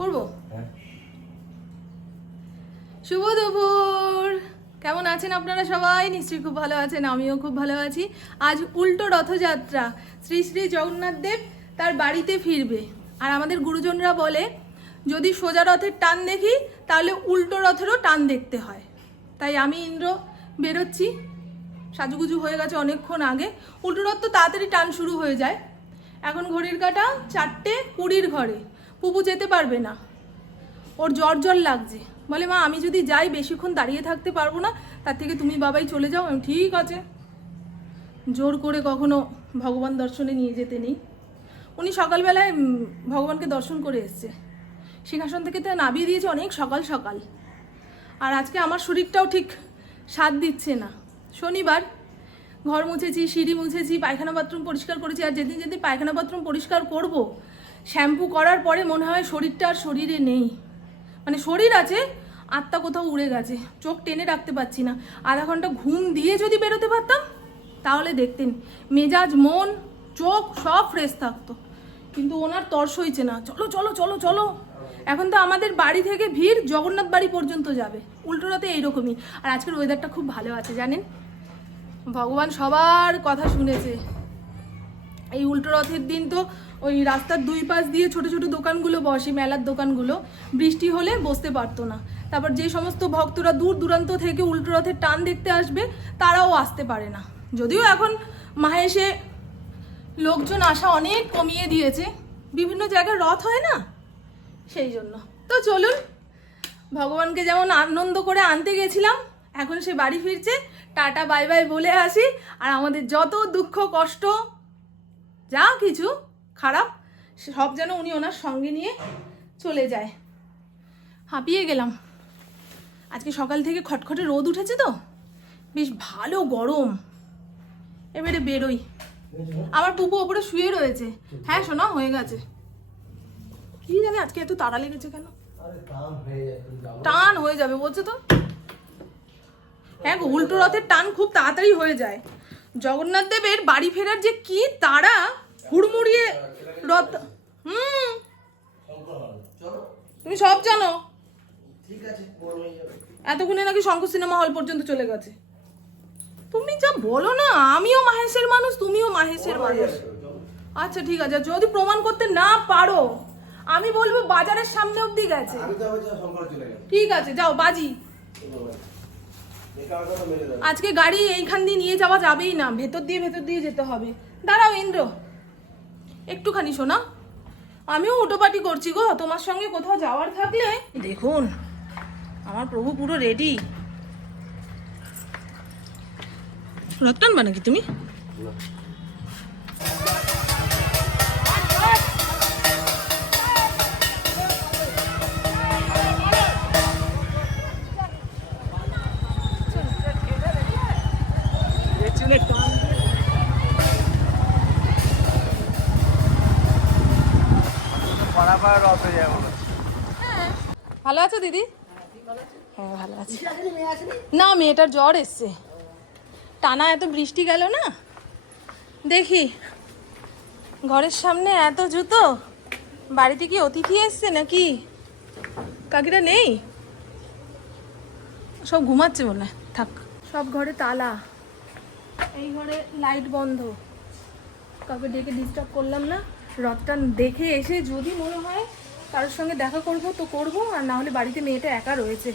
করব? হ্যাঁ। শুভ দুপুর। কেমন আছেন আপনারা সবাই? নিশ্চয়ই খুব ভালো আছেন আমিও খুব ভালো আছি। আজ উল্টো রথযাত্রা। শ্রী শ্রী জগন্নাথ দেব তার বাড়িতে ফিরবে। আর আমাদের গুরুজনরা বলে যদি সোজা রথের টান দেখি তাহলে উল্টো রথেরও টান দেখতে হয়। তাই আমি ইন্দ্র বেরোচ্ছি। সাজুগুজু হয়ে গেছে অনেকক্ষণ আগে। উল্টো রথ তো তাড়াতাড়ি টান শুরু হয়ে যায়। এখন ঘড়ির কাটা চারটে কুড়ির ঘরে। পুপু যেতে পারবে না। ওর জ্বর জ্বর লাগছে। বলে, মা, আমি যদি যাই, বেশিক্ষণ দাঁড়িয়ে থাকতে পারব না, তার থেকে তুমি বাবাই চলে যাও ঠিক আছে। জোর করে কখনো ভগবান দর্শনে নিয়ে যেতে নেই। উনি সকালবেলায় ভগবানকে দর্শন করে এসছে। সিংহাসন থেকে তো নামিয়ে দিয়েছে অনেক সকাল সকাল। আর আজকে আমার শরীরটাও ঠিক সাথ দিচ্ছে না। শনিবার, ঘর মুছেছি, সিঁড়ি মুছেছি, পায়খানা বাথরুম পরিষ্কার করেছি, আর যেদিন যেদিন পায়খানা বাথরুম পরিষ্কার করব শ্যাম্পু করার পরে মনে হয় শরীরটা আর শরীরে নেই। মানে শরীর আছে, আত্মা কোথাও উড়ে গেছে, চোখ টেনে রাখতে পারছি না। আধা ঘণ্টা ঘুম দিয়ে যদি বেরোতে পারতাম, তাহলে দেখতেন, মেজাজ, মন, চোখ সব ফ্রেশ থাকতো। কিন্তু ওনার তর্স হয়েছে না। চলো চলো চলো চলো। এখন তো আমাদের বাড়ি থেকে ভিড় জগন্নাথ বাড়ি পর্যন্ত যাবে। উল্টো রাতে এইরকমই। আর আজকের ওয়েদারটা খুব ভালো আছে, জানেন? ভগবান সবার কথা শুনেছে। এই উল্টো রথের দিন তো ওই রাস্তার দুই পাশ দিয়ে ছোট ছোট দোকানগুলো বসে, মেলার দোকানগুলো। বৃষ্টি হলে বসতে পারতো না। তারপর যে সমস্ত ভক্তরা দূর দূরান্ত থেকে উল্টো রথের টান দেখতে আসবে, তারাও আসতে পারে না। যদিও এখন মাহেশে লোকজন আসা অনেক কমিয়ে দিয়েছে। বিভিন্ন জায়গায় রথ হয় না? সেই জন্য। তো চলুন, ভগবানকে যেমন আনন্দ করে আনতে গেছিলাম, এখন সে বাড়ি ফিরছে। টাটা, বাই বাই বলে আসি। আর আমাদের যত দুঃখ, কষ্ট যা কিছু খারাপ, সব যেন উনি ওনার সঙ্গে নিয়ে চলে যায়। হাঁপিয়ে গেলাম। আজকে সকাল থেকে খটখটে রোদ উঠেছে তো? বেশ ভালো গরম। এবারে বেরোই। আমার পুপু ওপরে শুয়ে রয়েছে। হ্যাঁ শোনা হয়ে গেছে। কি জানি আজকে এত তাড়া লেগেছে কেন? টান হয়ে যাব, বলছো তো। হ্যাঁ উল্টো রথের টান খুব তাড়াতাড়ি হয়ে যায়। জগন্নাথ দেবের বাড়ি ফেরার যে কি তাড়া হুড়মুড়িয়ে রথ হুম। তুমি সব জানো? এতক্ষণে নাকি শঙ্কর সিনেমা হল পর্যন্ত চলে গেছে। তুমি যা বলো না আমিও মাহেশের মানুষ তুমিও মাহেশের মানুষ। আচ্ছা ঠিক আছে যদি প্রমাণ করতে না পারো আমি বলব বাজারের সামনে অবধি গেছে। ঠিক আছে যাও বাজি। আজকে গাড়ি এইখান দিয়ে নিয়ে যাওয়া যাবেই না ভেতর দিয়ে ভেতর দিয়ে যেতে হবে। দাঁড়াও ইন্দ্র। একটুখানি শোনা। আমিও উটোপাটি করছি গো তোমার সঙ্গে কোথাও যাওয়ার থাকলে? দেখুন আমার প্রভু পুরো রেডি রথ টানবা নাকি তুমি আছো দিদি? হ্যাঁ ভালো আছি। না মেয়েটার জ্বর এসছে। টানা এত বৃষ্টি গেল না? দেখি ঘরের সামনে এত জুতো? বাড়িতে কি অতিথি এসছে নাকি? কাকিরা নেই? সব ঘুমাচ্ছে মনে হয়। থাক। সব ঘরে তালা। এই ঘরে লাইট বন্ধ। কাউকে ডেকে ডিস্টার্ব করলাম না। রথটা দেখে এসে যদি মনে হয় কারোর সঙ্গে দেখা করব তো করব আর না হলে বাড়িতে মেয়েটা একা রয়েছে।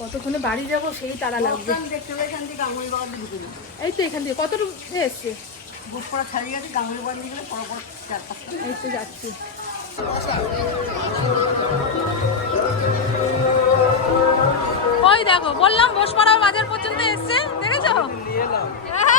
কতক্ষণে বাড়ি যাব সেই তারা লাগবে। এই তো এখান থেকে কতটুকু এসছে? এই তো যাচ্ছি। ওই দেখো বললাম বসপাড়া বাজার পর্যন্ত এসছে দেখেছ? হ্যাঁ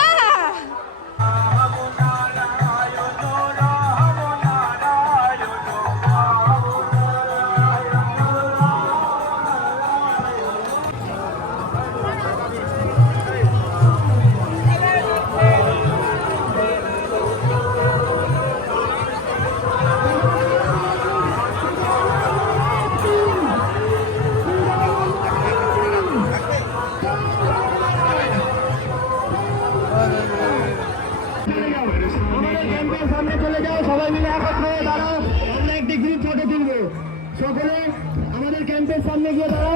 আমরা একটি গ্রুপ ফটো তুলবো। সকলে আমাদের ক্যাম্পের সামনে গিয়ে দাঁড়াও।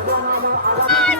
এবং আমার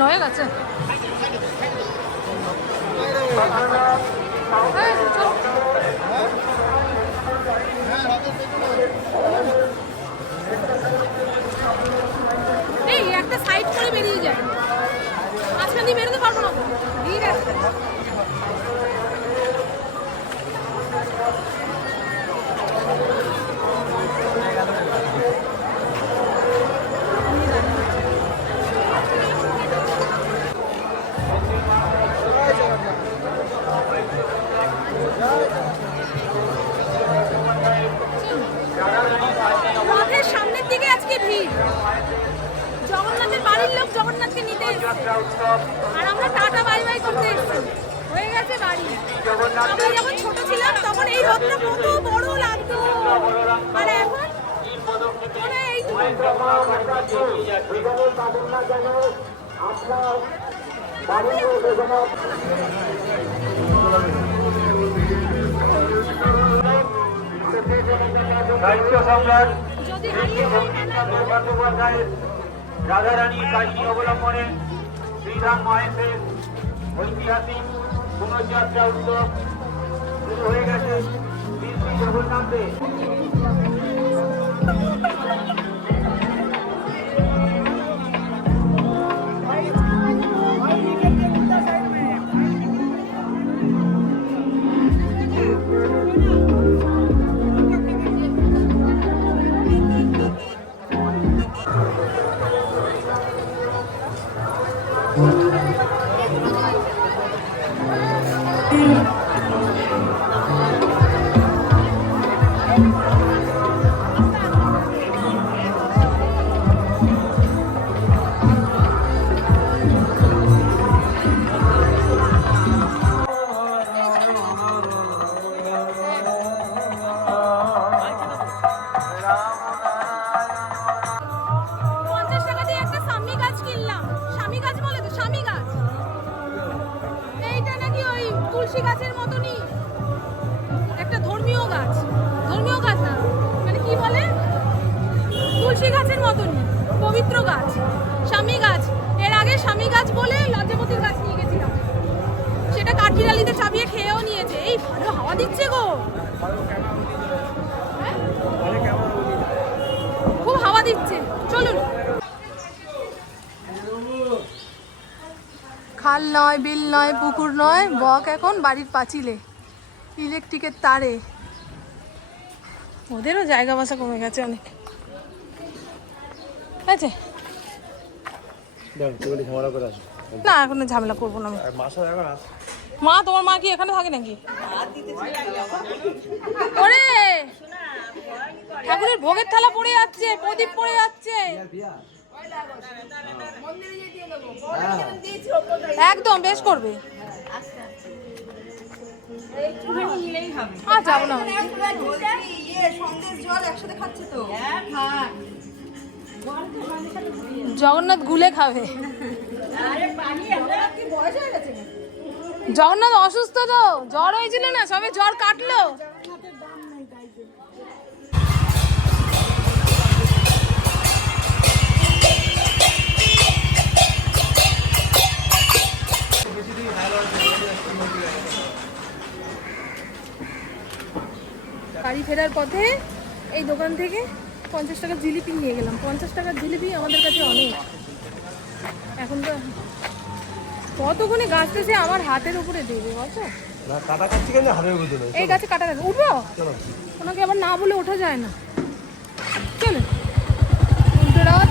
রান্না হয়ে গেছে? এই একটা সাইড করে বেরিয়ে যায় মাঝখান দিয়ে বেরোতে পারব না। ভিড় আছে পাবেন না রাধারানী কাহিনী অবলম্বনে শ্রীরাম মহেশের ঐতিহাসিক পুনর্যাত্রা উৎসব শুরু হয়ে গেছে। জগন্নাথে। নয় বিল নয় পুকুর নয় বক এখন বাড়ির পাঁচিলে ইলেকট্রিকের তারে। ওদেরও জায়গা বাসা কমে গেছে অনেক। আছে আসো। না এখন ঝামেলা করব না মা তোমার মা কি এখানে থাকে নাকি? ওরে! ঠাকুরের ভোগের থালা পড়ে যাচ্ছে প্রদীপ পড়ে যাচ্ছে। একদম, বেশ করবে। না। জগন্নাথ গুলে খাবে। জগন্নাথ অসুস্থ তো? জ্বর হয়েছিল না? সবে জ্বর কাটলো। বাড়ি ফেরার পথে এই দোকান থেকে পঞ্চাশ টাকার জিলিপি নিয়ে গেলাম। পঞ্চাশ টাকার জিলিপি আমাদের কাছে অনেক। এখন তো কতক্ষণে গাছটা সে আমার হাতের উপরে দেবে বলছো এই গাছে কাটা উঠবো? ওনাকে আবার না বলে ওঠা যায় না। চলো। উল্টো রাত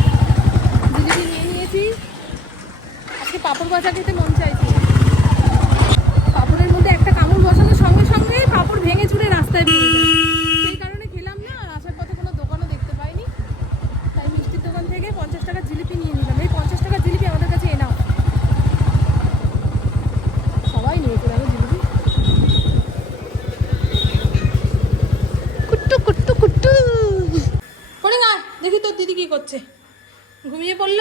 জিলিপি নিয়ে নিয়েছি। আজকে পাঁপড় ভাজা খেতে মন চাইছে পাঁপড়ের মধ্যে একটা কামড় বসানোর সঙ্গে সঙ্গে পাঁপড় ভেঙে চুরে রাস্তায় যায়। সেই কারণে খেলাম না আর আসার পথে কোনো দোকানও দেখতে পাইনি। তাই মিষ্টির দোকান থেকে পঞ্চাশ টাকা জিলিপি নিয়ে নিলাম। এই পঞ্চাশ টাকা জিলিপি আমাদের কাছে এনাও সবাই নিয়েছে দেখো জিলিপি। কুট্টু কুট্টু কুট্টু। পড়ে না দেখি তোর দিদি কি করছে। ঘুমিয়ে পড়ল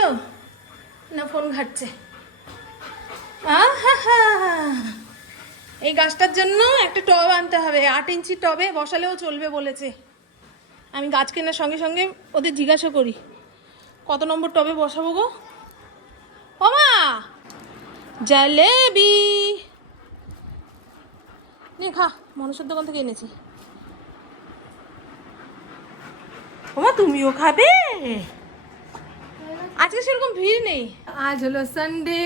না ফোন ঘাটছে? আহাহা। এই গাছটার জন্য একটা টব আনতে হবে, আট ইঞ্চি টবে বসালেও চলবে বলেছে। আমি গাছ কেনার সঙ্গে সঙ্গে ওদের জিজ্ঞাসা করি, কত নম্বর টবে বসাবো গো? ও মা! জালেবি! নে, খা মানুষের দোকান থেকে এনেছি। ওমা তুমিও খাবে? আজকে সেরকম ভিড় নেই। আজ হলো সানডে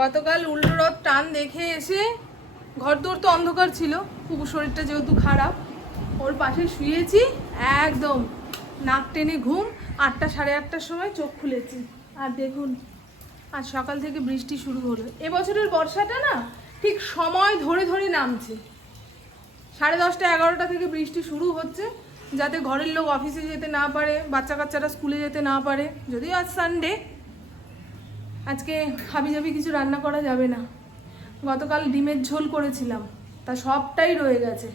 গতকাল উল্টো টান দেখে এসে ঘর দৌড় তো অন্ধকার ছিল কুকুর শরীরটা যেহেতু খারাপ, ওর পাশে শুয়েছি, একদম নাক টেনে ঘুম, আটটা সাড়ে আটটার সময় চোখ খুলেছি। আর দেখুন, আজ সকাল থেকে বৃষ্টি শুরু হলো। এবছরের বর্ষাটা না ঠিক সময় ধরে ধরে নামছে। সাড়ে দশটা, এগারোটা থেকে বৃষ্টি শুরু হচ্ছে, যাতে ঘরের লোক অফিসে যেতে না পারে বাচ্চা কাচ্চারা স্কুলে যেতে না পারে। যদিও আজ সানডে আজকে হাবি জাবি কিছু রান্না করা যাবে না। গতকাল ডিমের ঝোল করেছিলাম। তা সবটাই রয়ে গেছে।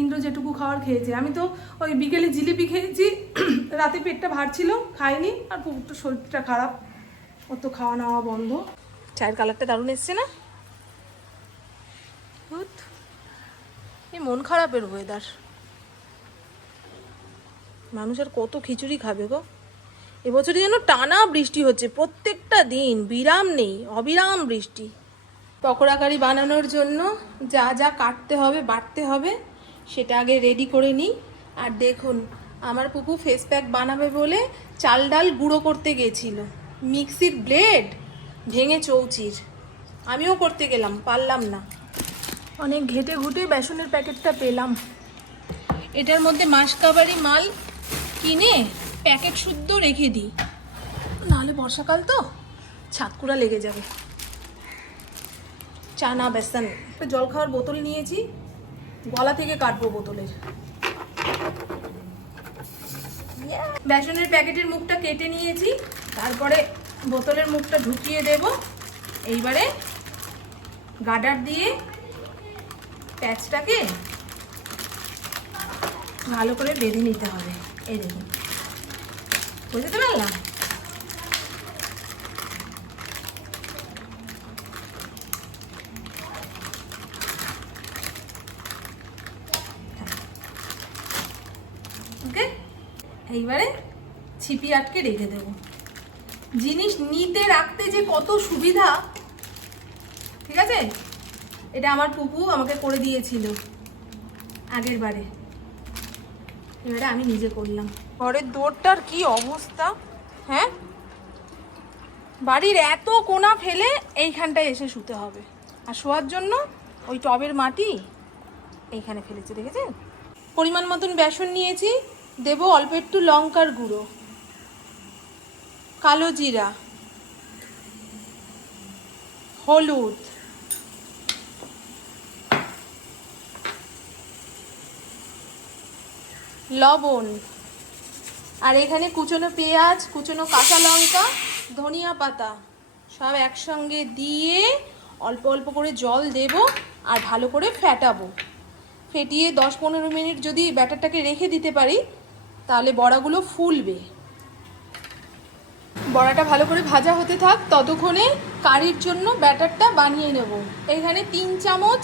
ইন্দ্র যেটুকু খাওয়ার খেয়েছে। আমি তো ওই বিকেলে জিলিপি খেয়েছি, রাতে পেটটা ভার ছিল খাইনি, আর পুকুরটা শরীরটা খারাপ। ওর তো খাওয়া নাওয়া বন্ধ। চায়ের কালারটা দারুণ এসছে না। এই মন খারাপের ওয়েদার মানুষ আর কত খিচুড়ি খাবে গো। এবছরে যেন টানা বৃষ্টি হচ্ছে। প্রত্যেকটা দিন বিরাম নেই, অবিরাম বৃষ্টি। পকোড়া কারি বানানোর জন্য যা যা কাটতে হবে, বাটতে হবে, সেটা আগে রেডি করে নিই। আর দেখুন, আমার পুপু ফেস প্যাক বানাবে বলে চাল ডাল গুঁড়ো করতে গেছিল। মিক্সির ব্লেড ভেঙে চৌচির। আমিও করতে গেলাম, পারলাম না। অনেক ঘেটে ঘুটে বেসনের প্যাকেটটা পেলাম। এটার মধ্যে মাসকাবারি মাল কিনে প্যাকেট শুদ্ধ রেখে দিই। নাহলে বর্ষাকাল তো ছাতকুড়া লেগে যাবে। চানা বেসন জল খাওয়ার বোতল নিয়েছি। গলা থেকে কাটবো বোতলের। বেসনের প্যাকেটের মুখটা কেটে নিয়েছি। তারপরে বোতলের মুখটা ঢুকিয়ে দেব। এইবারে গাডার দিয়ে প্যাচটাকে ভালো করে বেঁধে নিতে হবে। এই দেখুন। বুঝতে পারলাম? এইবারে ছিপি আটকে রেখে দেব। জিনিস নিতে রাখতে যে কত সুবিধা ঠিক আছে? এটা আমার পুপু আমাকে করে দিয়েছিল আগের বারে। এবারে আমি নিজে করলাম। ঘরের দৌড়টার কি অবস্থা? হ্যাঁ? বাড়ির এত কোনা ফেলে এইখানটায় এসে শুতে হবে। আর শোয়ার জন্য ওই টবের মাটি এইখানে ফেলেছে দেখেছেন? পরিমাণ মতন বেসন নিয়েছি দেব অল্প একটু লঙ্কার গুঁড়ো। কালো জিরা। হলুদ। লবণ। আর এখানে কুচনো পেঁয়াজ, কুচনো কাঁচা লঙ্কা, ধনিয়া পাতা সব একসঙ্গে দিয়ে অল্প অল্প করে জল দেব আর ভালো করে ফেটাবো। ফেটিয়ে দশ পনেরো মিনিট যদি ব্যাটারটাকে রেখে দিতে পারি তাহলে বড়াগুলো ফুলবে। বড়াটা ভালো করে ভাজা হতে থাক, ততক্ষণে কারির জন্য ব্যাটারটা বানিয়ে নেব। এখানে তিন চামচ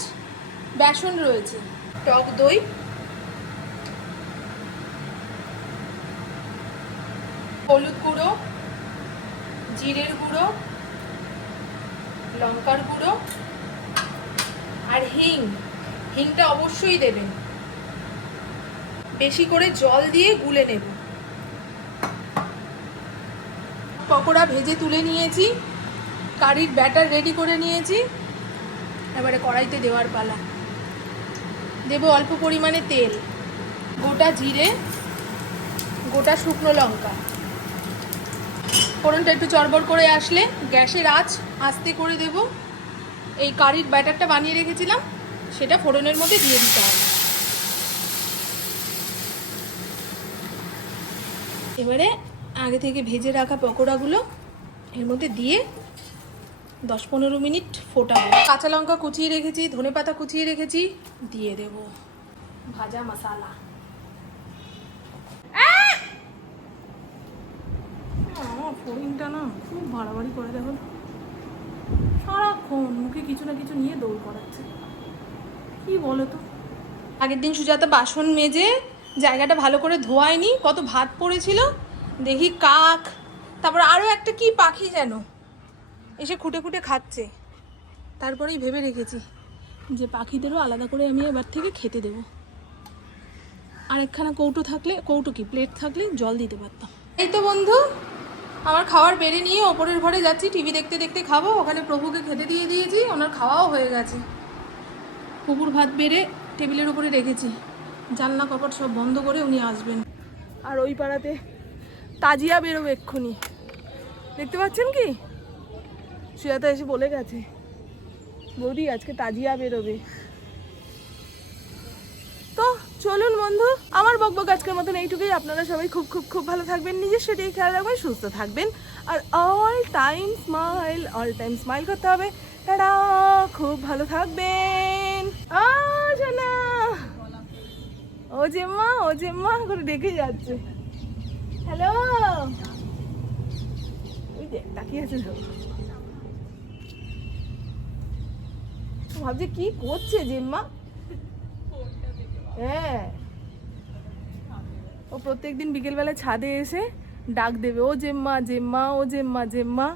বেসন রয়েছে, টক দই, হলুদ গুঁড়ো, জিরের গুঁড়ো, লঙ্কার গুঁড়ো আর হিং। হিংটা অবশ্যই দেবেন। বেশি করে জল দিয়ে গুলে নেব। পকোড়া ভেজে তুলে নিয়েছি, কারির ব্যাটার রেডি করে নিয়েছি। এবারে কড়াইতে দেওয়ার পালা। দেব অল্প পরিমাণে তেল, গোটা জিরে, গোটা শুকনো লঙ্কা। ফোড়নটা একটু চড়বড় করে আসলে গ্যাসের আঁচ আস্তে করে দেব। এই কারির ব্যাটারটা বানিয়ে রেখেছিলাম, সেটা ফোড়নের মধ্যে দিয়ে দিতে হবে। এবারে আগে থেকে ভেজে রাখা পকোড়াগুলো এর মধ্যে দিয়ে দশ পনেরো মিনিট ফোটাবো। কাঁচা লঙ্কা কুচিয়ে রেখেছি, ধনে পাতা কুচিয়ে রেখেছি, দিয়ে দেব ভাজা মশালা। ফোনটা না খুব বাড়াবাড়ি করে দেখো। সারাক্ষণ মুখে কিছু না কিছু নিয়ে দৌড় করাচ্ছে। কি বলো তো? আগের দিন সুজাতা বাসন মেজে জায়গাটা ভালো করে ধোয়ায়নি, কত ভাত পড়েছিল, দেখি কাক, তারপর আরও একটা কি পাখি যেন, এসে খুঁটে খুঁটে খাচ্ছে, তারপরেই ভেবে রেখেছি যে পাখিদেরও আলাদা করে আমি এবার থেকে খেতে দেবো। আর একখানা কৌটো থাকলে, কৌটো কি, প্লেট থাকলে জল দিতে পারতাম। এই তো বন্ধু, আমার খাবার বেড়ে নিয়ে ওপরের ঘরে যাচ্ছি, টিভি দেখতে দেখতে খাব, ওখানে প্রভুকে খেতে দিয়ে দিয়েছি, ওনার খাওয়াও হয়ে গেছে। কুকুর ভাত বেড়ে টেবিলের উপরে রেখেছি। জানলা কপাট সব বন্ধ করে উনি আসবেন। আর ওই পাড়াতে তাজিয়া বেরোবে এক্ষুনি। দেখতে পাচ্ছেন কি? সুজাতা এসে বলে গেছে, বৌদি, আজকে তাজিয়া বেরোবে। তো চলুন বন্ধু, আমার বকবক আজকের মতন এইটুকুই। আপনারা সবাই খুব খুব খুব ভালো থাকবেন নিজের সেটাই খেয়াল রাখবেন, সুস্থ থাকবেন। আর all time smile all time smile করতে হবে। তারা খুব ভালো থাকবেন। আ ও জেম্মা ও জেম্মা করে দেখে যাচ্ছে। হ্যালো তাকিয়ে ভাবছে কি করছে জেম্মা হ্যাঁ। ও প্রত্যেকদিন বিকেলবেলা ছাদে এসে ডাক দেবে। ও জেম্মা জেম্মা ও জেম্মা জেম্মা